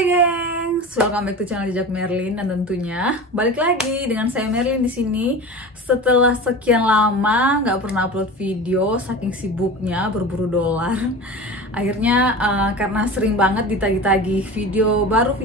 Hai gengs, welcome back to channel Jejak Merlin, dan tentunya balik lagi dengan saya Merlin di sini. Setelah sekian lama nggak pernah upload video, saking sibuknya berburu dolar. Akhirnya karena sering banget ditagi-tagi video baru.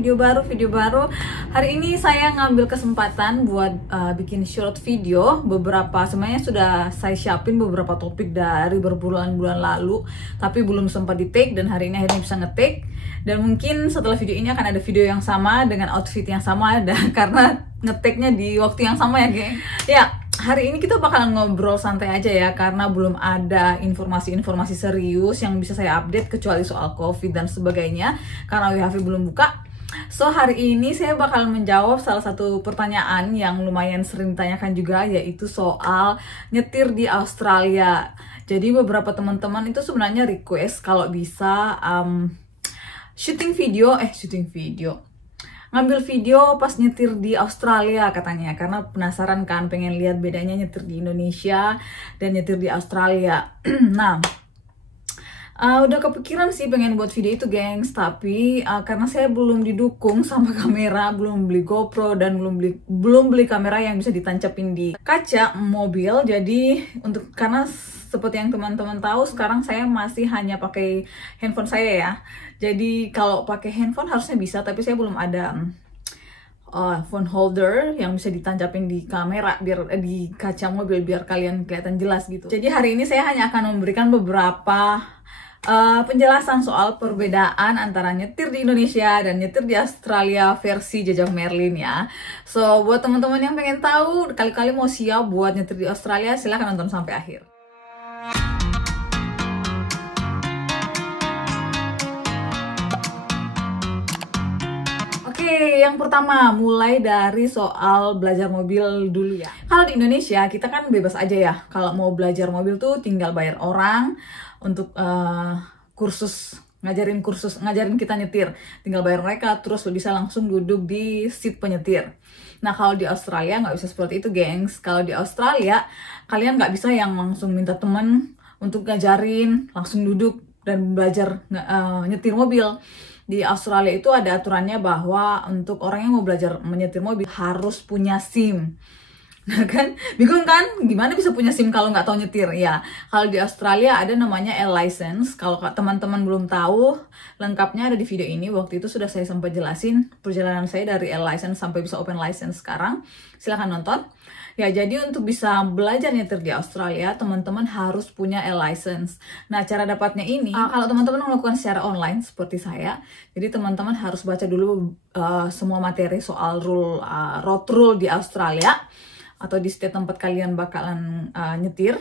Hari ini saya ngambil kesempatan buat bikin short video. Sebenarnya sudah saya siapin beberapa topik dari berbulan-bulan lalu, tapi belum sempat di-take, dan hari ini akhirnya bisa nge-take. Dan mungkin setelah video ini akan ada video yang sama dengan outfit yang sama, dan karena ngeteknya di waktu yang sama ya geng. Ya, hari ini kita bakalan ngobrol santai aja ya, karena belum ada informasi-informasi serius yang bisa saya update kecuali soal COVID dan sebagainya, karena WHV belum buka. So, hari ini saya bakal menjawab salah satu pertanyaan yang lumayan sering ditanyakan juga, yaitu soal nyetir di Australia. Jadi beberapa teman-teman itu sebenarnya request kalau bisa ngambil video pas nyetir di Australia katanya, karena penasaran kan, pengen lihat bedanya nyetir di Indonesia dan nyetir di Australia. Nah, udah kepikiran sih pengen buat video itu gengs, tapi karena saya belum didukung sama kamera, belum beli GoPro dan belum beli kamera yang bisa ditancapin di kaca mobil. Jadi karena seperti yang teman-teman tahu, sekarang saya masih hanya pakai handphone saya ya. Jadi kalau pakai handphone harusnya bisa, tapi saya belum ada phone holder yang bisa ditancapin di kamera, biar di kaca mobil, biar kalian kelihatan jelas gitu. Jadi hari ini saya hanya akan memberikan beberapa penjelasan soal perbedaan antara nyetir di Indonesia dan nyetir di Australia versi Jejak Merlin ya. So, buat teman-teman yang pengen tahu, kali-kali mau siap buat nyetir di Australia, silahkan nonton sampai akhir. Oke, yang pertama mulai dari soal belajar mobil dulu ya. Kalau di Indonesia kita kan bebas aja ya. Kalau mau belajar mobil tuh tinggal bayar orang untuk ngajarin kita nyetir. Tinggal bayar mereka, terus lo bisa langsung duduk di seat penyetir. Nah, kalau di Australia nggak bisa seperti itu gengs. Kalau di Australia kalian nggak bisa yang langsung minta temen untuk ngajarin, langsung duduk dan belajar nyetir mobil. Di Australia itu ada aturannya bahwa untuk orang yang mau belajar menyetir mobil harus punya SIM. Nah kan, bingung kan? Gimana bisa punya SIM kalau nggak tahu nyetir? Ya, kalau di Australia ada namanya L-license. Kalau teman-teman belum tahu, lengkapnya ada di video ini. Waktu itu sudah saya sempat jelasin perjalanan saya dari L-license sampai bisa open license sekarang. Silahkan nonton. Ya, jadi untuk bisa belajar nyetir di Australia, teman-teman harus punya L-license. Nah, cara dapatnya ini, kalau teman-teman melakukan secara online seperti saya, jadi teman-teman harus baca dulu semua materi soal road rule di Australia, atau di setiap tempat kalian bakalan nyetir.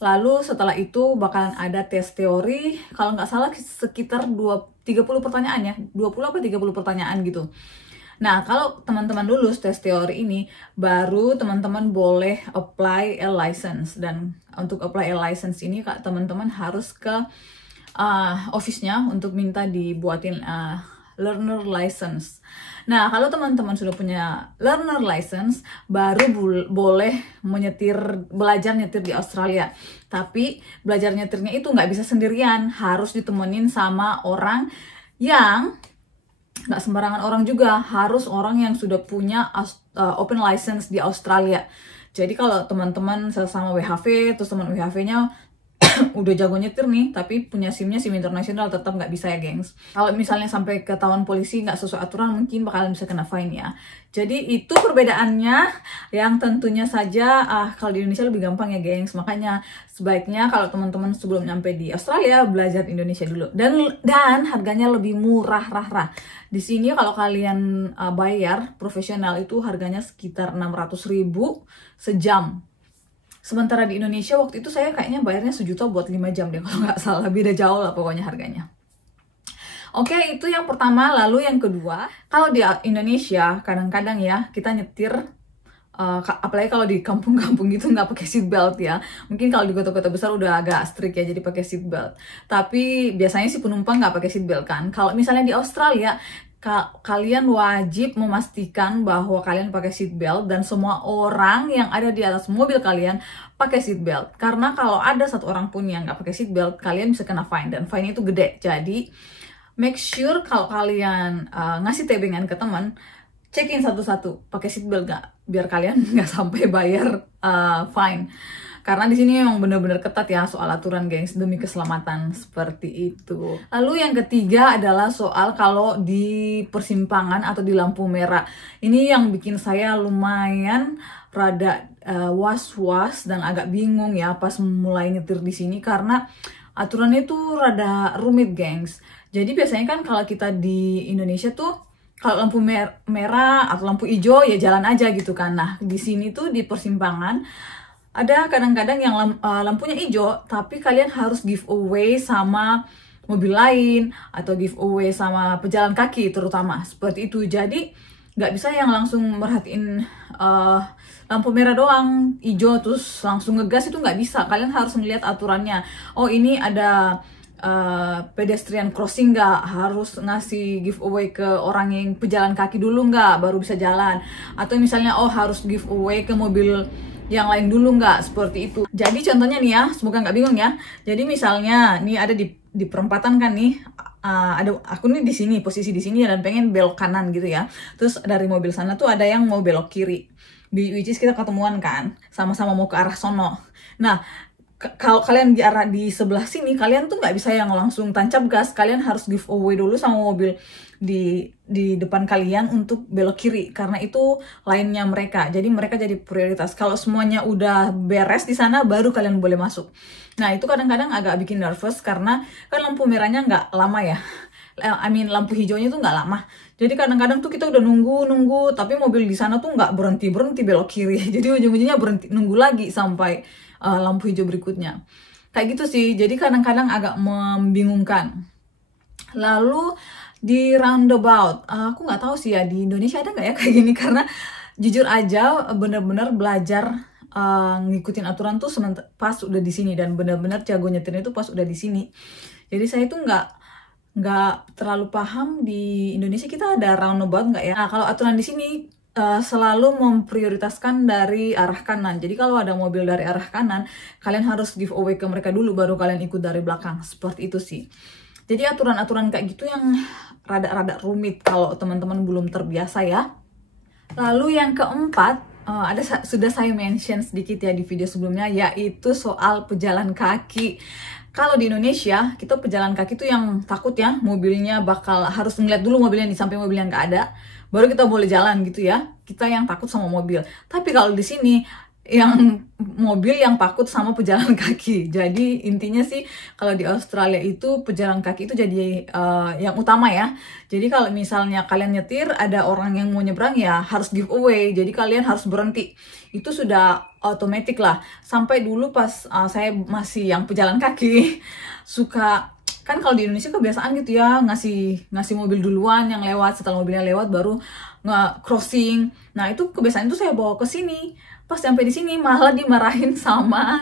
Lalu setelah itu bakalan ada tes teori, kalau nggak salah sekitar 30 pertanyaan ya, 20 apa 30 pertanyaan gitu. Nah, kalau teman-teman lulus tes teori ini, baru teman-teman boleh apply L-license. Dan untuk apply L-license ini, teman-teman harus ke office-nya untuk minta dibuatin learner license. Nah, kalau teman-teman sudah punya learner license, baru boleh belajar nyetir di Australia. Tapi belajar nyetirnya itu nggak bisa sendirian, harus ditemenin sama orang yang nggak sembarangan orang juga, harus orang yang sudah punya open license di Australia. Jadi kalau teman-teman sama WHV, terus teman WHV-nya udah jago nyetir nih, tapi punya SIM-nya SIM internasional, tetap nggak bisa ya gengs. Kalau misalnya sampai ketahuan polisi nggak sesuai aturan, mungkin bakalan bisa kena fine ya. Jadi itu perbedaannya, yang tentunya saja kalau di Indonesia lebih gampang ya gengs. Makanya sebaiknya kalau teman-teman sebelum nyampe di Australia, belajar Indonesia dulu. Dan harganya lebih murah rah. Di sini kalau kalian bayar profesional itu harganya sekitar 600.000 sejam. Sementara di Indonesia waktu itu saya kayaknya bayarnya 1 juta buat 5 jam deh kalau nggak salah. Beda jauh lah pokoknya harganya. Oke, itu yang pertama. Lalu yang kedua, kalau di Indonesia kadang-kadang ya kita nyetir, apalagi kalau di kampung-kampung gitu nggak pakai seat belt ya. Mungkin kalau di kota-kota besar udah agak strict ya, jadi pakai seat belt. Tapi biasanya sih penumpang nggak pakai seat belt kan. Kalau misalnya di Australia, kalian wajib memastikan bahwa kalian pakai seat belt, dan semua orang yang ada di atas mobil kalian pakai seat belt. Karena kalau ada satu orang pun yang nggak pakai seat belt, kalian bisa kena fine, dan fine itu gede. Jadi make sure kalau kalian ngasih tebengan ke teman, cekin satu-satu pakai seatbelt nggak, biar kalian nggak sampai bayar fine. Karena di sini memang benar-benar ketat ya soal aturan, gengs, demi keselamatan seperti itu. Lalu yang ketiga adalah soal kalau di persimpangan atau di lampu merah. Ini yang bikin saya lumayan rada was-was dan agak bingung ya pas mulai nyetir di sini, karena aturannya tuh rada rumit, gengs. Jadi biasanya kan kalau kita di Indonesia tuh kalau lampu merah atau lampu hijau ya jalan aja gitu kan. Nah, di sini tuh di persimpangan ada kadang-kadang yang lampunya hijau, tapi kalian harus giveaway sama mobil lain atau giveaway sama pejalan kaki terutama, seperti itu. Jadi nggak bisa yang langsung merhatiin lampu merah doang hijau terus langsung ngegas, itu nggak bisa. Kalian harus melihat aturannya. Oh, ini ada pedestrian crossing nggak, harus ngasih giveaway ke orang yang pejalan kaki dulu nggak, baru bisa jalan. Atau misalnya harus giveaway ke mobil yang lain dulu nggak, seperti itu. Jadi contohnya nih ya, semoga nggak bingung ya. Jadi misalnya nih ada di perempatan kan nih, ada aku nih di sini, posisi di sini dan pengen belok kanan gitu ya. Terus dari mobil sana tuh ada yang mau belok kiri, which is kita ketemuan kan, sama-sama mau ke arah sono. Nah, kalau kalian di arah di sebelah sini, kalian tuh nggak bisa yang langsung tancap gas. Kalian harus giveaway dulu sama mobil di depan kalian untuk belok kiri, karena itu lainnya mereka. Jadi mereka jadi prioritas. Kalau semuanya udah beres di sana, baru kalian boleh masuk. Nah, itu kadang-kadang agak bikin nervous karena kan lampu merahnya nggak lama ya. Lampu hijaunya tuh nggak lama. Jadi kadang-kadang tuh kita udah nunggu, tapi mobil di sana tuh nggak berhenti belok kiri. Jadi ujung-ujungnya berhenti nunggu lagi sampai lampu hijau berikutnya. Kayak gitu sih. Jadi kadang-kadang agak membingungkan. Lalu di roundabout, aku nggak tahu sih ya di Indonesia ada nggak ya kayak gini, karena jujur aja bener-bener belajar ngikutin aturan tuh pas udah di sini, dan bener-bener jago nyetirnya tuh pas udah di sini. Jadi saya tuh nggak terlalu paham di Indonesia kita ada roundabout nggak ya. Nah, kalau aturan di sini selalu memprioritaskan dari arah kanan. Jadi kalau ada mobil dari arah kanan, kalian harus giveaway ke mereka dulu, baru kalian ikut dari belakang. Seperti itu sih. Jadi aturan-aturan kayak gitu yang rada-rada rumit kalau teman-teman belum terbiasa ya. Lalu yang keempat, sudah saya mention sedikit ya di video sebelumnya, yaitu soal pejalan kaki. Kalau di Indonesia, kita pejalan kaki tuh yang takut ya, mobilnya bakal harus ngeliat dulu mobilnya di samping mobil yang nggak ada, baru kita boleh jalan gitu ya. Kita yang takut sama mobil. Tapi kalau di sini, yang mobil yang takut sama pejalan kaki. Jadi intinya sih kalau di Australia itu pejalan kaki itu jadi yang utama ya. Jadi kalau misalnya kalian nyetir ada orang yang mau nyebrang ya harus giveaway. Jadi kalian harus berhenti. Itu sudah otomatis lah. Sampai dulu pas saya masih yang pejalan kaki suka, kan kalau di Indonesia kebiasaan gitu ya, ngasih mobil duluan yang lewat, setelah mobilnya lewat baru nge-crossing. Nah, itu kebiasaan itu saya bawa ke sini. Pas sampai di sini malah dimarahin sama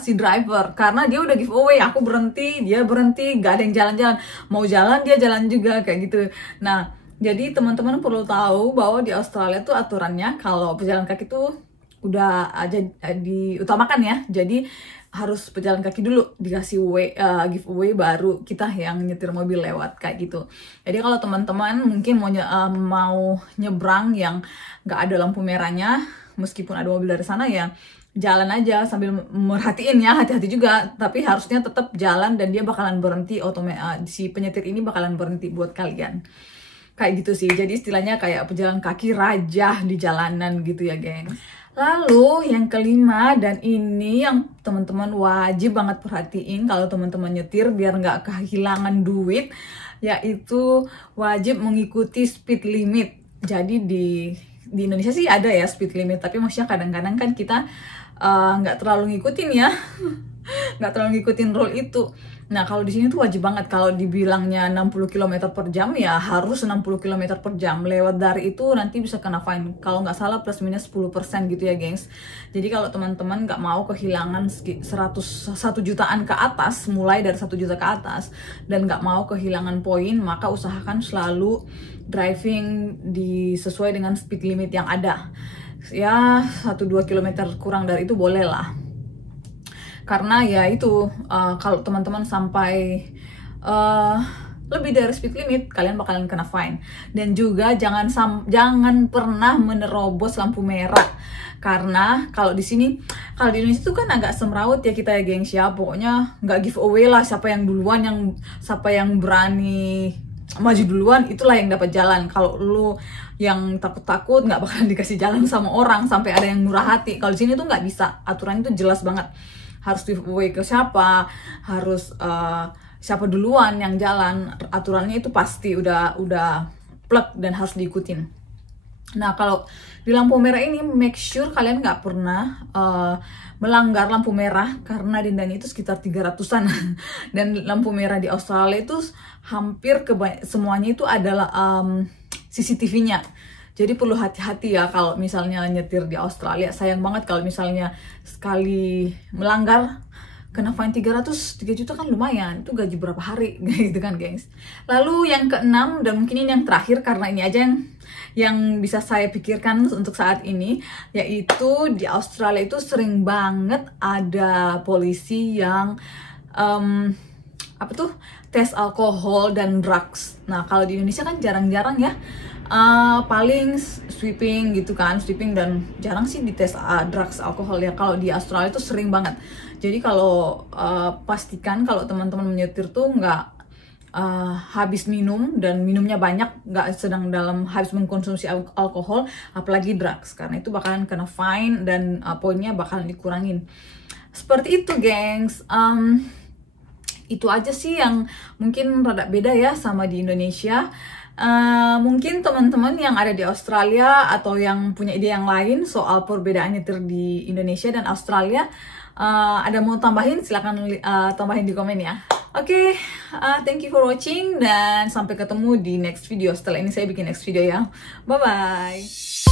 si driver karena dia udah giveaway, aku berhenti, dia berhenti, gak ada yang jalan-jalan. Mau jalan dia jalan juga kayak gitu. Nah, jadi teman-teman perlu tahu bahwa di Australia tuh aturannya kalau pejalan kaki tuh udah aja diutamakan ya. Jadi harus pejalan kaki dulu dikasih giveaway, baru kita yang nyetir mobil lewat kayak gitu. Jadi kalau teman-teman mungkin mau nyebrang yang nggak ada lampu merahnya, meskipun ada mobil dari sana ya jalan aja sambil merhatiin ya, hati-hati juga, tapi harusnya tetap jalan dan dia bakalan berhenti si penyetir ini bakalan berhenti buat kalian. Kayak gitu sih. Jadi istilahnya kayak pejalan kaki raja di jalanan gitu ya, geng. Lalu yang kelima, dan ini yang teman-teman wajib banget perhatiin kalau teman-teman nyetir biar nggak kehilangan duit, yaitu wajib mengikuti speed limit. Jadi di Indonesia sih ada ya speed limit, tapi maksudnya kadang-kadang kan kita nggak terlalu ngikutin ya, nggak terlalu ngikutin rule itu. Nah, kalau di sini tuh wajib banget, kalau dibilangnya 60 km per jam ya harus 60 km per jam. Lewat dari itu nanti bisa kena fine. Kalau nggak salah plus minus 10% gitu ya, gengs. Jadi kalau teman-teman nggak mau kehilangan 1 jutaan ke atas, mulai dari 1 juta ke atas, dan nggak mau kehilangan poin, maka usahakan selalu driving sesuai dengan speed limit yang ada. Ya 1-2 km kurang dari itu boleh lah. Karena ya itu kalau teman-teman sampai lebih dari speed limit, kalian bakalan kena fine. Dan juga jangan pernah menerobos lampu merah. Karena kalau di sini, kalau di Indonesia itu kan agak semrawut ya kita ya gengs ya. Pokoknya nggak giveaway lah, siapa yang duluan, siapa yang berani maju duluan itulah yang dapat jalan. Kalau lu yang takut-takut nggak bakalan dikasih jalan sama orang sampai ada yang murah hati. Kalau di sini tuh nggak bisa, aturannya tuh jelas banget. Harus giveaway ke siapa, harus siapa duluan yang jalan, aturannya itu pasti udah plug dan harus diikutin. Nah, kalau di lampu merah ini make sure kalian nggak pernah melanggar lampu merah karena dendanya itu sekitar 300-an. Dan lampu merah di Australia itu hampir semuanya itu adalah CCTV-nya. Jadi perlu hati-hati ya kalau misalnya nyetir di Australia. Sayang banget kalau misalnya sekali melanggar kena fine 3 juta kan lumayan. Itu gaji berapa hari gitu kan, gengs. Lalu yang keenam, dan mungkin ini yang terakhir karena ini aja yang bisa saya pikirkan untuk saat ini, yaitu di Australia itu sering banget ada polisi yang tes alkohol dan drugs. Nah, kalau di Indonesia kan jarang-jarang ya. Paling sweeping gitu kan, sweeping, dan jarang sih dites drugs, alkohol ya. Kalau di Australia itu sering banget. Jadi kalau pastikan kalau teman-teman menyetir tuh nggak habis minum, dan minumnya banyak, nggak sedang dalam habis mengkonsumsi alkohol, apalagi drugs, karena itu bakalan kena fine dan poinnya bakalan dikurangin. Seperti itu, gengs. Itu aja sih yang mungkin rada beda ya sama di Indonesia. Mungkin teman-teman yang ada di Australia atau yang punya ide yang lain soal perbedaan nyetir di Indonesia dan Australia, ada mau tambahin, silahkan tambahin di komen ya. Oke, thank you for watching dan sampai ketemu di next video. Setelah ini saya bikin next video ya. Bye bye.